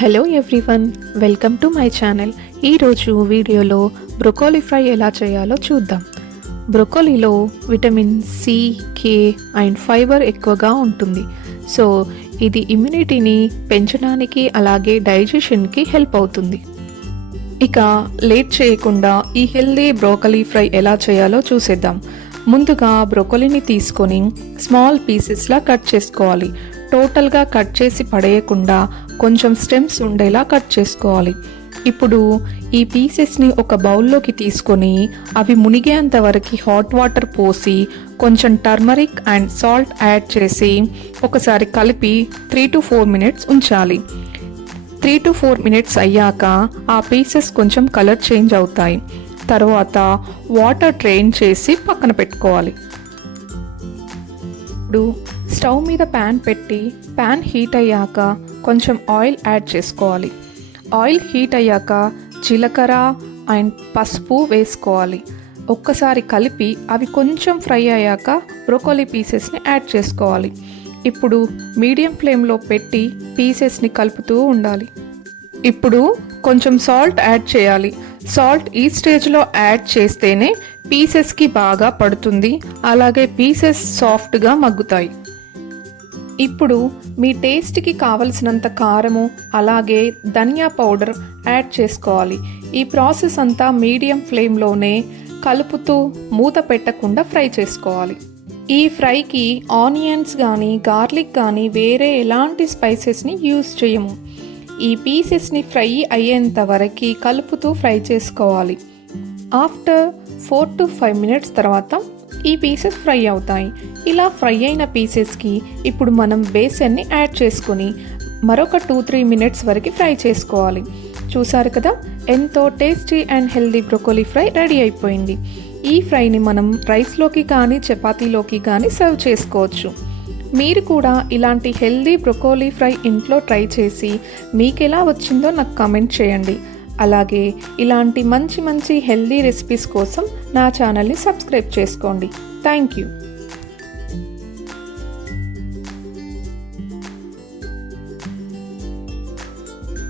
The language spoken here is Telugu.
Hello everyone, welcome to my channel. ఈరోజు వీడియోలో బ్రొకోలీ ఫ్రై ఎలా చేయాలో చూద్దాం. బ్రొకోలీలో vitamin C, K and fibre ఎక్కువగా ఉంటుంది. సో ఇది ఇమ్యూనిటీని పెంచడానికి అలాగే డైజెషన్కి హెల్ప్ అవుతుంది. ఇక లేట్ చేయకుండా ఈ హెల్దీ బ్రోకలీ ఫ్రై ఎలా చేయాలో చూసేద్దాం. ముందుగా బ్రొకోలీని తీసుకొని స్మాల్ పీసెస్లా కట్ చేసుకోవాలి. టోటల్గా కట్ చేసి పడేయకుండా కొంచెం స్టెమ్స్ ఉండేలా కట్ చేసుకోవాలి. ఇప్పుడు ఈ పీసెస్ని ఒక బౌల్లోకి తీసుకొని అవి మునిగేంత వరకు హాట్ వాటర్ పోసి కొంచెం టర్మరిక్ అండ్ సాల్ట్ యాడ్ చేసి ఒకసారి కలిపి 3 to 4 minutes ఉంచాలి. 3 to 4 minutes అయ్యాక ఆ పీసెస్ కొంచెం కలర్ చేంజ్ అవుతాయి. తర్వాత వాటర్ డ్రైన్ చేసి పక్కన పెట్టుకోవాలి. ఇప్పుడు స్టవ్ మీద ప్యాన్ పెట్టి ప్యాన్ హీట్ అయ్యాక కొంచెం ఆయిల్ యాడ్ చేసుకోవాలి. ఆయిల్ హీట్ అయ్యాక జీలకర్ర అండ్ పసుపు వేసుకోవాలి. ఒక్కసారి కలిపి అవి కొంచెం ఫ్రై అయ్యాక బ్రొకోలీ పీసెస్ని యాడ్ చేసుకోవాలి. ఇప్పుడు మీడియం ఫ్లేమ్లో పెట్టి పీసెస్ని కలుపుతూ ఉండాలి. ఇప్పుడు కొంచెం సాల్ట్ యాడ్ చేయాలి. సాల్ట్ ఈ స్టేజ్లో యాడ్ చేస్తేనే పీసెస్కి బాగా పడుతుంది, అలాగే పీసెస్ సాఫ్ట్గా మగ్గుతాయి. ఇప్పుడు మీ టేస్ట్కి కావలసినంత కారము అలాగే ధనియా పౌడర్ యాడ్ చేసుకోవాలి. ఈ ప్రాసెస్ అంతా మీడియం ఫ్లేమ్లోనే కలుపుతూ మూత పెట్టకుండా ఫ్రై చేసుకోవాలి. ఈ ఫ్రైకి ఆనియన్స్ కానీ గార్లిక్ కానీ వేరే ఎలాంటి స్పైసెస్ని యూజ్ చేయము. ఈ పీసెస్ని ఫ్రై అయ్యేంత వరకు కలుపుతూ ఫ్రై చేసుకోవాలి. ఆఫ్టర్ 4 to 5 minutes తర్వాత ఈ పీసెస్ ఫ్రై అవుతాయి. ఇలా ఫ్రై అయిన పీసెస్కి ఇప్పుడు మనం బేసన్ని యాడ్ చేసుకొని మరొక 2-3 minutes వరకు ఫ్రై చేసుకోవాలి. చూసారు కదా, ఎంతో tasty and healthy broccoli fry ready అయిపోయింది. ఈ ఫ్రైని మనం రైస్లోకి కానీ చపాతీలోకి కానీ సర్వ్ చేసుకోవచ్చు. మీరు కూడా ఇలాంటి హెల్దీ బ్రొకోలీ ఫ్రై ఇంట్లో ట్రై చేసి మీకు ఎలా వచ్చిందో నాకు కామెంట్ చేయండి. అలాగే ఇలాంటి మంచి హెల్దీ రెసిపీస్ కోసం నా ఛానల్ని సబ్స్క్రైబ్ చేసుకోండి. Thank you.